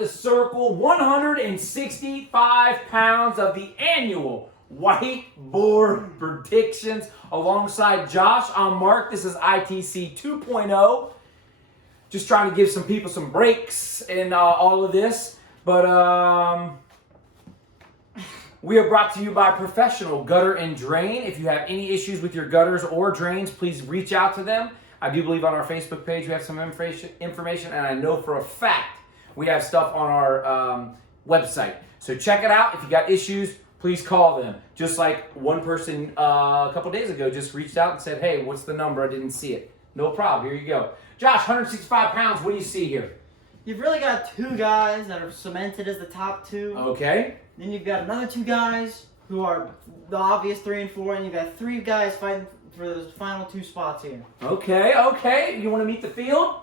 the circle, 165 pounds of the annual whiteboard predictions alongside Josh. I'm Mark. This is ITC 2.0. Just trying to give some people some breaks in all of this. But we are brought to you by Professional Gutter and Drain. If you have any issues with your gutters or drains, please reach out to them. I do believe on our Facebook page we have some information, and I know for a fact we have stuff on our website. So check it out. If you got issues, please call them. Just like one person a couple days ago just reached out and said, hey, what's the number? I didn't see it. No problem. Here you go. Josh, 165 pounds. What do you see here? You've really got two guys that are cemented as the top two. Okay. Then you've got another two guys who are the obvious 3 and 4, and you've got three guys fighting for those final two spots here. Okay. You want to meet the field?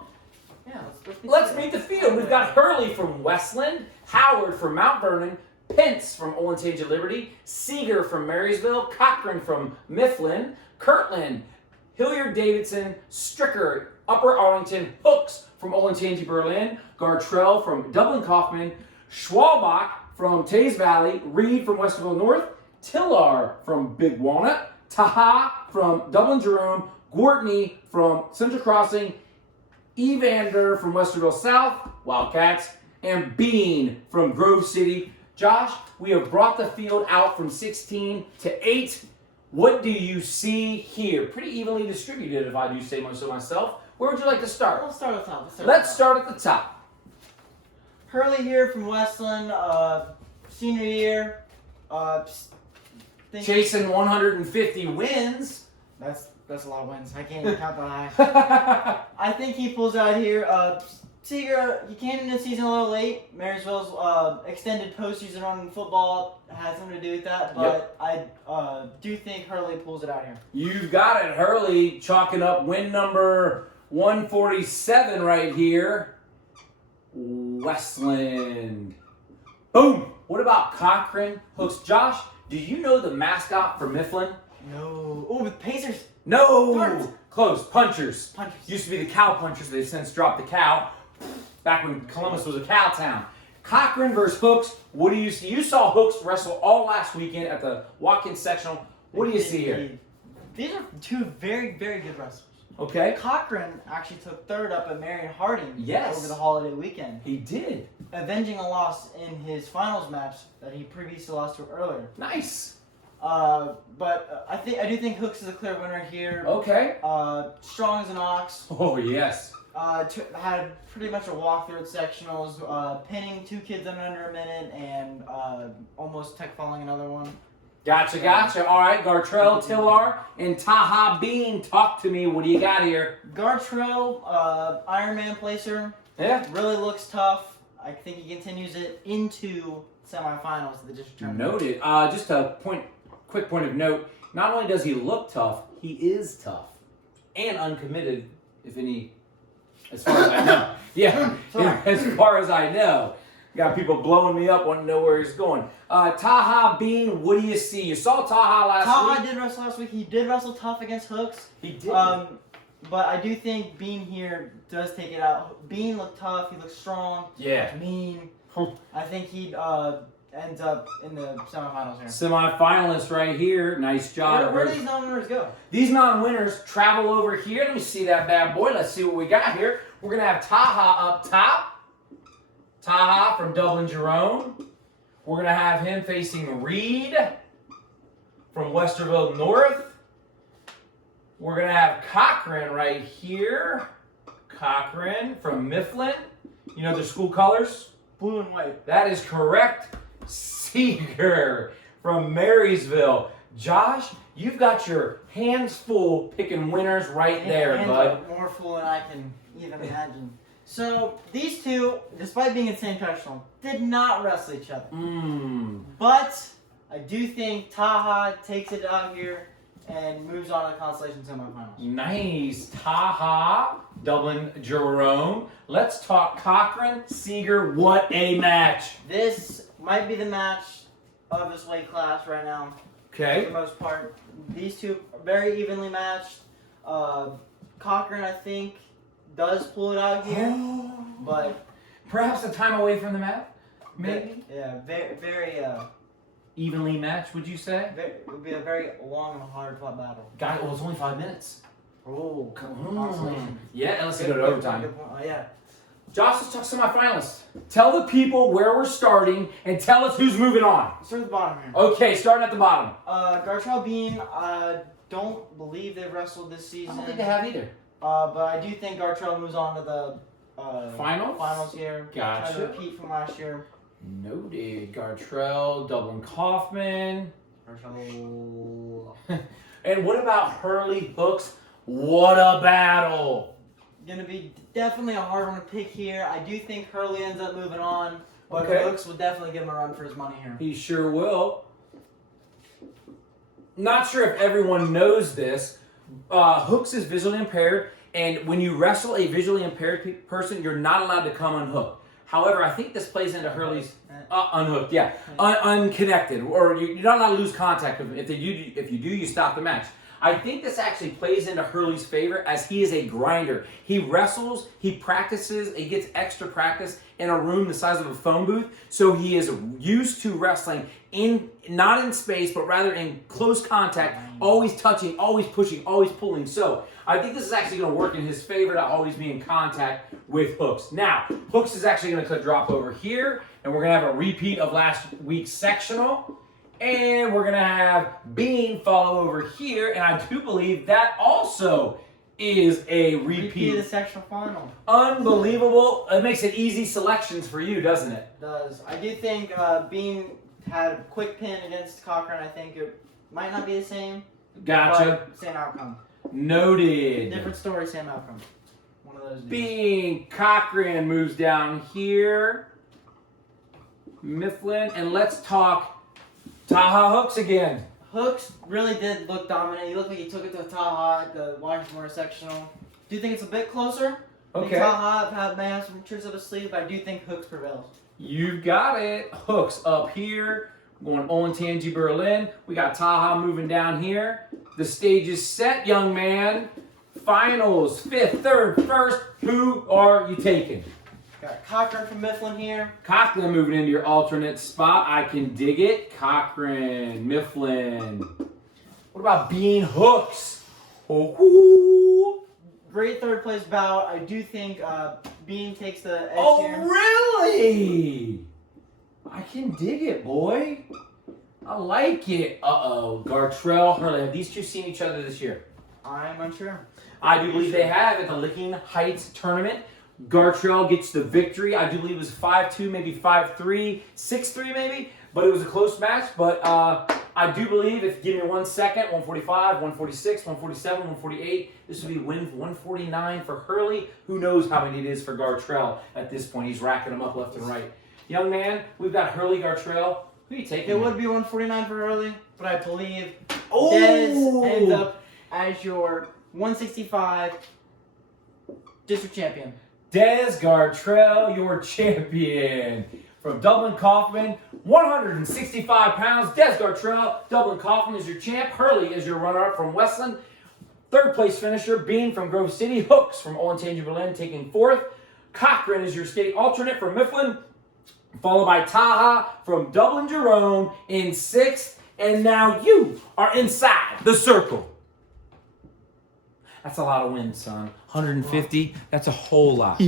Yeah, Let's meet the field. We've got Hurley from Westland, Howard from Mount Vernon, Pence from Olentangy Liberty, Seeger from Marysville, Cochran from Mifflin, Kirtland, Hilliard-Davidson, Stricker, Upper Arlington, Hooks from Olentangy Berlin, Gartrell from Dublin Kaufman, Schwalbach from Taze Valley, Reed from Westerville North, Tillar from Big Walnut, Taha from Dublin Jerome, Gortney from Central Crossing, Evander from Westerville South, Wildcats, and Bean from Grove City. Josh, we have brought the field out from 16 to 8. What do you see here? Pretty evenly distributed, if I do say so myself. Where would you like to start? Let's start at the top. Let's start at the top. Hurley here from Westland, senior year. Chasing 150 wins. That's a lot of wins. I can't even count that high. I think he pulls out here. Seeger, he came into the season a little late. Marysville's extended postseason run in football has something to do with that, but Yep. I do think Hurley pulls it out here. You've got it. Hurley chalking up win number 147 right here. Westland. Boom. What about Cochran? Hooks. Josh, do you know the mascot for Mifflin? No. Oh, with Pacers. No. Darts. Close. Punchers. Punchers. Used to be the cow punchers. They've since dropped the cow. Back when Columbus was a cow town. Cochran versus Hooks. What do you see? You saw Hooks wrestle all last weekend at the Watkins sectional. What do you see here? These are two very, very good wrestlers. Okay. Cochran actually took third up at Marion Harding Yes. over the holiday weekend, He did. avenging a loss in his finals match that he previously lost to earlier. Nice. But I do think Hooks is a clear winner here. Okay. Strong as an ox. Oh, yes. Had pretty much a walkthrough at sectionals, pinning two kids in under a minute and almost tech falling another one. Gotcha. All right, Gartrell, Tillar, and Taha Bean. Talk to me. What do you got here? Gartrell, Ironman placer. Yeah. Really looks tough. I think he continues it into semifinals of the district tournament. Noted. Just a quick point of note. Not only does he look tough, he is tough. And uncommitted, if any, as far as I know. Yeah, as far as I know. Got people blowing me up, wanting to know where he's going. Taha Bean, what do you see? You saw Taha last week. Taha did wrestle last week. He did wrestle tough against Hooks. He did. But I do think Bean here does take it out. Bean looked tough. He looked strong. Yeah. Mean. I think he ends up in the semifinals here. Semi-finalist right here. Nice job. Where do these non-winners go? These non-winners travel over here. Let me see that bad boy. Let's see what we got here. We're going to have Taha up top. Taha from Dublin Jerome. We're going to have him facing Reed from Westerville North. We're going to have Cochran right here. Cochran from Mifflin. You know their school colors? Blue and white. That is correct. Seeger from Marysville. Josh, you've got your hands full picking winners right there, And bud. more full than I can even imagine. So these two, despite being in the same sectional, did not wrestle each other. But I do think Taha takes it out here and moves on to the consolation semifinals. Nice. Taha, Dublin Jerome. Let's talk Cochran, Seeger. What a match. This might be the match of this weight class right now. For Okay. the most part. These two are very evenly matched. Cochran, I think, does pull it out here. But Perhaps a time away from the mat? Maybe? Yeah, very, Evenly matched, would you say? it would be a very long and hard-fought battle. God, well, it's only 5 minutes. Oh, Mm. Yeah, let's go to overtime. Good point. Oh, yeah. Josh, let's talk semi-finalists. Tell the people where we're starting and tell us who's moving on. Start at the bottom here. Okay, starting at the bottom. Gartrell Bean, don't believe they've wrestled this I season. don't think they have either. But I do think Gartrell moves on to the Finals here. Gotcha. Trying to repeat from last year. Noted. Gartrell, Dublin Kaufman. Gartrell. And what about Hurley Hooks? What a battle! Gonna be definitely a hard one to pick here. I do think Hurley ends up moving on, but Okay. Hooks would definitely give him a run for his money here. He sure will. Not sure if everyone knows this. Hooks is visually impaired, and when you wrestle a visually impaired person, you're not allowed to come unhooked. However, I think this plays into Hurley's unhooked, yeah, unconnected, or you're not allowed to lose contact with him. If you do, you stop the match. I think this actually plays into Hurley's favor as he is a grinder. He wrestles, he practices, he gets extra practice in a room the size of a phone booth, so he is used to wrestling not in space, but rather in close contact, always touching, always pushing, always pulling. So I think this is actually going to work in his favor to always be in contact with Hooks. Now, Hooks is actually going to drop over here, and we're going to have a repeat of last week's sectional. And we're going to have Bean follow over here, and I do believe that also is a repeat. of the sectional final. Unbelievable. It makes it easy selections for you, doesn't it? Does. I do think Bean had a quick pin against Cochran. I think it might not be the same. Gotcha. But same outcome. Noted. Different story, same outcome. One of those. Bean Cochran moves down here. Mifflin, and let's talk Taha Hooks again. Hooks really did look dominant. He looked like he took it to Taha at the Washington Memorial sectional. Do you think it's a bit closer? I think Okay. Taha may have some tricks up his sleeve, but I do think Hooks prevails. You've got it. Hooks up here. Going Olentangy Berlin. We got Taha moving down here. The stage is set, young man. Finals, 5th, 3rd, 1st. Who are you taking? Got Cochran from Mifflin here. Cochran moving into your alternate spot. I can dig it. Cochran, Mifflin. What about Bean Hooks? Oh, Great third place bout. I do think Bean takes the edge oh here. really? I can dig it, boy. I like it. Uh-oh. Gartrell, Hurley. Have these two seen each other this year? I'm unsure. I do believe they have at the Licking Heights tournament. Gartrell gets the victory. I do believe it was 5-2, maybe 5-3, 6-3 maybe. But it was a close match. But I do believe, if you give me 1 second, 145, 146, 147, 148. This would be win 149 for Hurley. Who knows how many it is for Gartrell at this point. He's racking them up left and right. Young man, we've got Hurley Gartrell. Who are you taking? It would be 149 for Hurley, but I believe Oh! Dez ends up as your 165 district champion. Dez Gartrell, your champion. From Dublin Kaufman, 165 pounds. Dez Gartrell, Dublin Kaufman is your champ. Hurley is your runner-up from Westland. 3rd place finisher, Bean from Grove City. Hooks from Olentangy Berlin taking 4th. Cochran is your state alternate from Mifflin. Followed by Taha from Dublin Jerome in 6th. And now you are inside the circle. That's a lot of wins, son. 150, that's a whole lot.